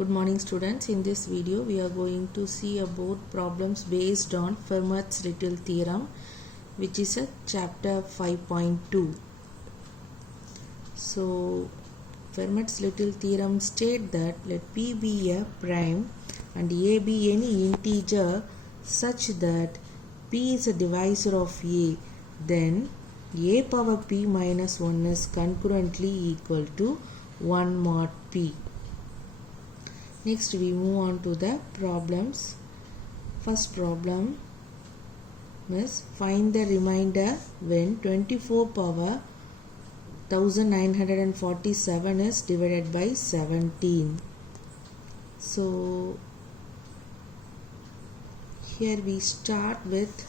Good morning students. In this video we are going to see about problems based on Fermat's-Little theorem, which is a chapter 5.2. So Fermat's-Little theorem state that let P be a prime and A be any integer such that P is a divisor of A, then A power P minus 1 is concurrently equal to 1 mod P. Next we move on to the problems. First problem is find the remainder when 24 power 1947 is divided by 17. So here we start with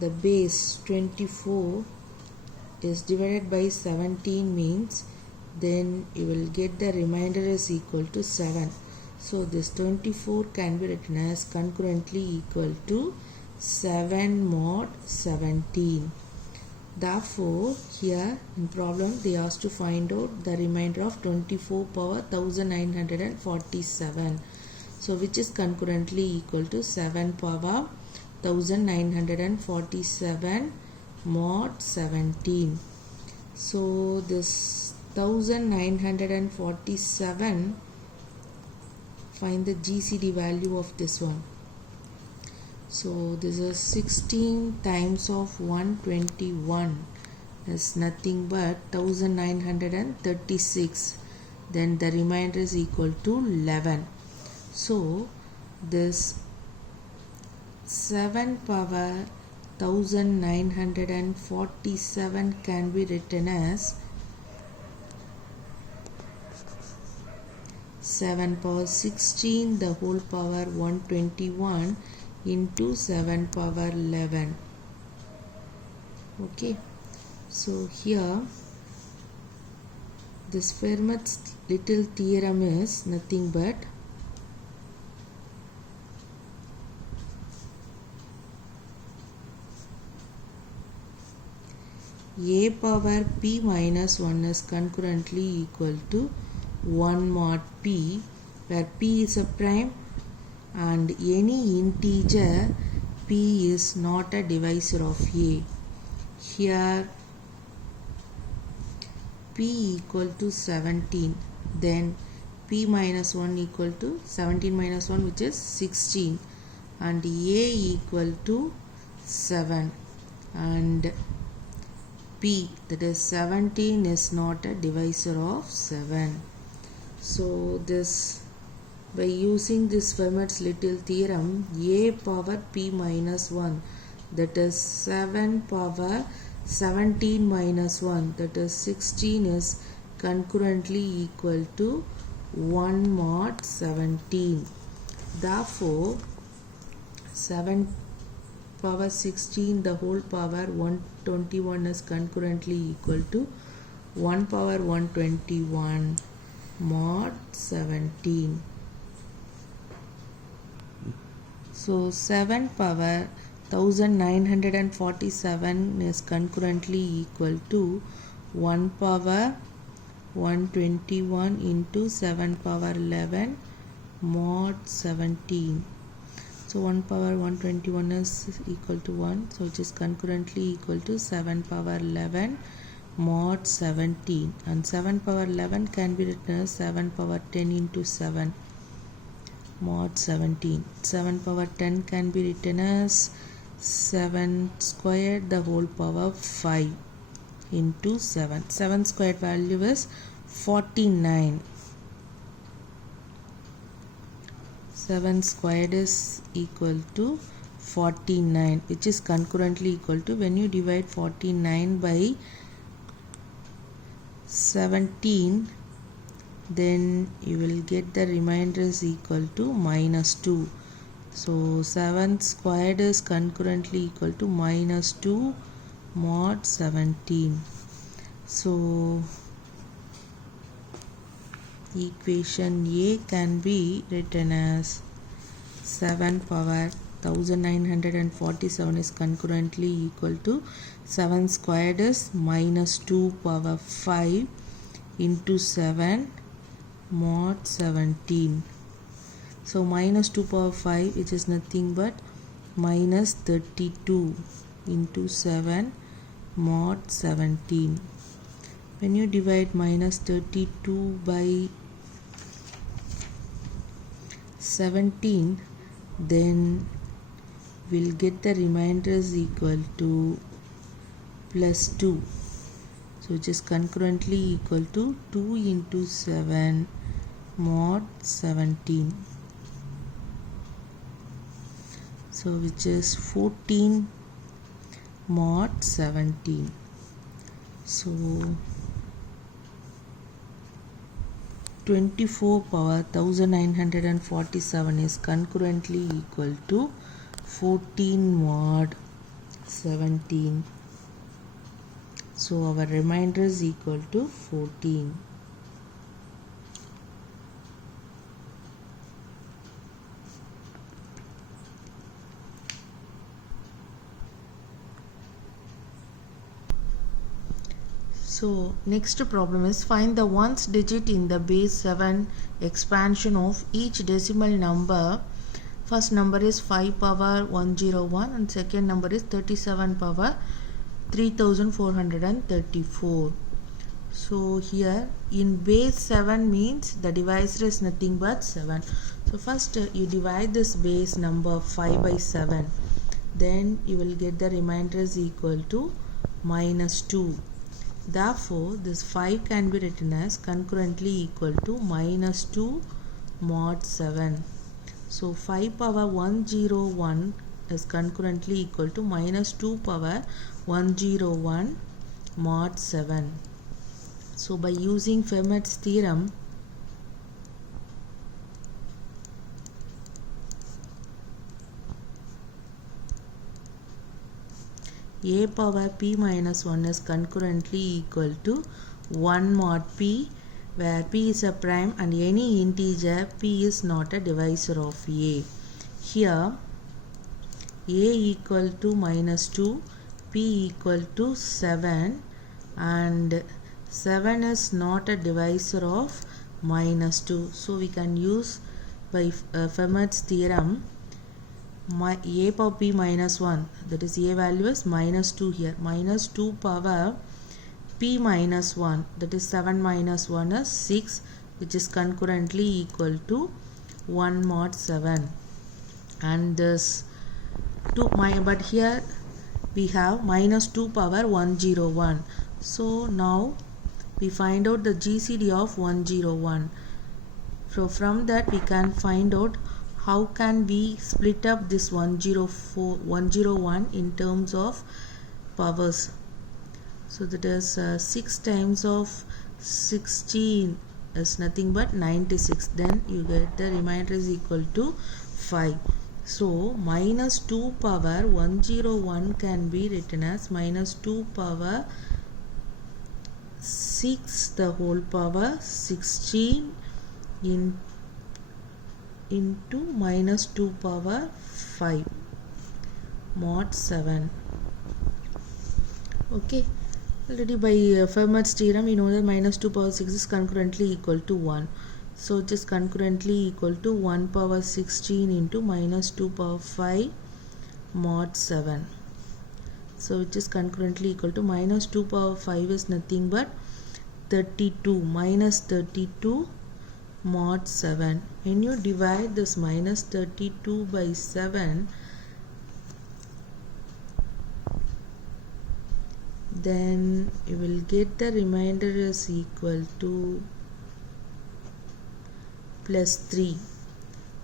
the base 24 is divided by 17 means then you will get the remainder is equal to 7. So this 24 can be written as concurrently equal to 7 mod 17. Therefore here in problem they asked to find out the remainder of 24 power 1947. So which is concurrently equal to 7 power 1947 mod 17. So this 1947, find the GCD value of this one. So this is 16 times of 121 is nothing but 1936. Then the remainder is equal to 11. So this 7 power 1947 can be written as 7 power 16 the whole power 121 into 7 power 11. Okay, so here this Fermat's-Little theorem is nothing but A power P minus 1 is concurrently equal to 1 mod P, where P is a prime and any integer P is not a divisor of A. Here P equal to 17, then P minus 1 equal to 17 minus 1, which is 16, and A equal to 7, and P, that is 17, is not a divisor of 7. So this, by using this Fermat's-Little theorem, A power P minus 1, that is 7 power 17 minus 1, that is 16, is concurrently equal to 1 mod 17. Therefore 7 power 16 the whole power 121 is concurrently equal to 1 power 121 mod 17. So 7 power 1947 is concurrently equal to 1 power 121 into 7 power 11 mod 17. So 1 power 121 is equal to 1, so which is concurrently equal to 7 power 11 mod 17, and 7 power 11 can be written as 7 power 10 into 7 mod 17. 7 power 10 can be written as 7 squared the whole power 5 into 7. 7 squared value is 49. 7 squared is equal to 49, which is concurrently equal to, when you divide 49 by 17, then you will get the remainder is equal to minus 2. So 7 squared is concurrently equal to minus 2 mod 17. So equation A can be written as 7 power 1947 is concurrently equal to 7 squared is minus 2 power 5 into 7 mod 17. So minus 2 power 5, which is nothing but minus 32 into 7 mod 17. When you divide minus 32 by 17, then we'll get the remainder is equal to plus 2. So which is concurrently equal to 2 into 7 mod 17. So which is 14 mod 17. So 24 power 1947 is concurrently equal to 14 mod 17. So our remainder is equal to 14. So next problem is find the ones digit in the base 7 expansion of each decimal number. First number is 5 power 101 and second number is 37 power 3434. So here in base 7 means the divisor is nothing but 7. So first you divide this base number 5 by 7, then you will get the remainder is equal to minus 2. Therefore this 5 can be written as concurrently equal to minus 2 mod 7. So 5 power 101 is concurrently equal to minus 2 power 101 mod 7. So by using Fermat's theorem, a power p minus 1 is concurrently equal to 1 mod p, where p is a prime and any integer p is not a divisor of a. Here a equal to minus 2, p equal to 7, and 7 is not a divisor of minus 2. So we can use by Fermat's theorem a power p minus 1, that is a value is minus 2 here, minus 2 power p minus 1, that is 7 minus 1 is 6, which is concurrently equal to 1 mod 7. And this 2 but here we have minus 2 power 101. So now we find out the GCD of 101. So from that we can find out how can we split up this 101 in terms of powers. So that is 6 times of 16 is nothing but 96. Then you get the remainder is equal to 5. So minus 2 power 101 can be written as minus 2 power 6 the whole power 16 into minus 2 power 5 mod 7. Okay, already by Fermat's theorem we know that minus 2 power 6 is concurrently equal to 1. So it is concurrently equal to 1 power 16 into minus 2 power 5 mod 7. So it is concurrently equal to minus 2 power 5 is nothing but 32, minus 32 mod 7. When you divide this minus 32 by 7, then you will get the remainder is equal to plus 3.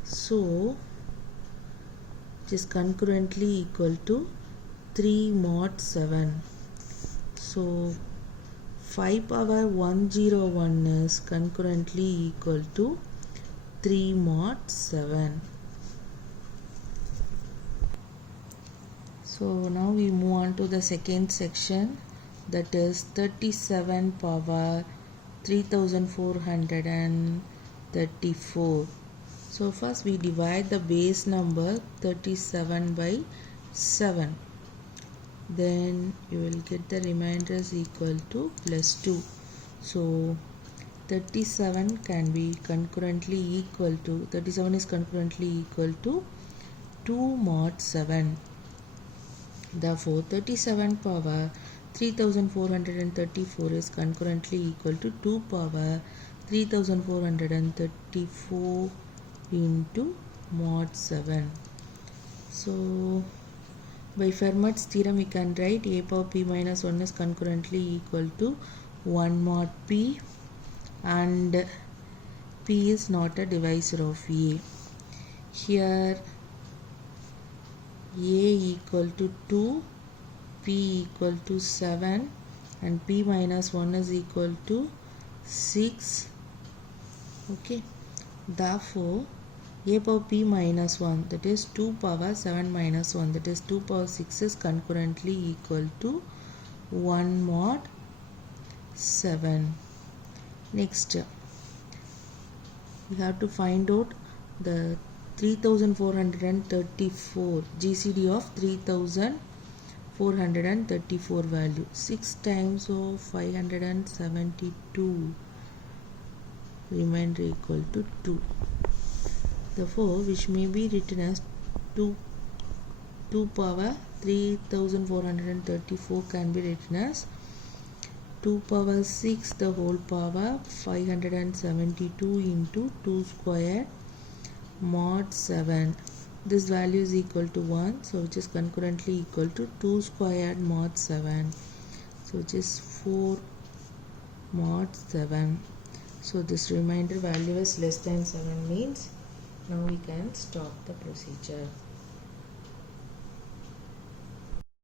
So it is concurrently equal to 3 mod 7. So 5 power 101 is concurrently equal to 3 mod 7. So now we move on to the second section, that is 37 power 3434. So first we divide the base number 37 by 7. Then you will get the remainder is equal to plus 2. So 37 can be concurrently equal to 37 is concurrently equal to 2 mod 7. Therefore 37 power 3434 is concurrently equal to 2 power 3434 into mod 7. So by Fermat's theorem we can write a power p minus 1 is concurrently equal to 1 mod p, and p is not a divisor of a. Here a equal to 2, p equal to 7, and p minus 1 is equal to 6. Okay, therefore a power p minus 1, that is 2 power 7 minus 1, that is 2 power 6 is concurrently equal to 1 mod 7. Next we have to find out the 3434 GCD of 3434 value. 6 times of 572 remainder equal to 2. Therefore which may be written as 2 power 3434 can be written as 2 power 6 the whole power 572 into 2 square mod 7. This value is equal to 1, so which is concurrently equal to 2 squared mod 7, so which is 4 mod 7. So this remainder value is less than 7 means now we can stop the procedure.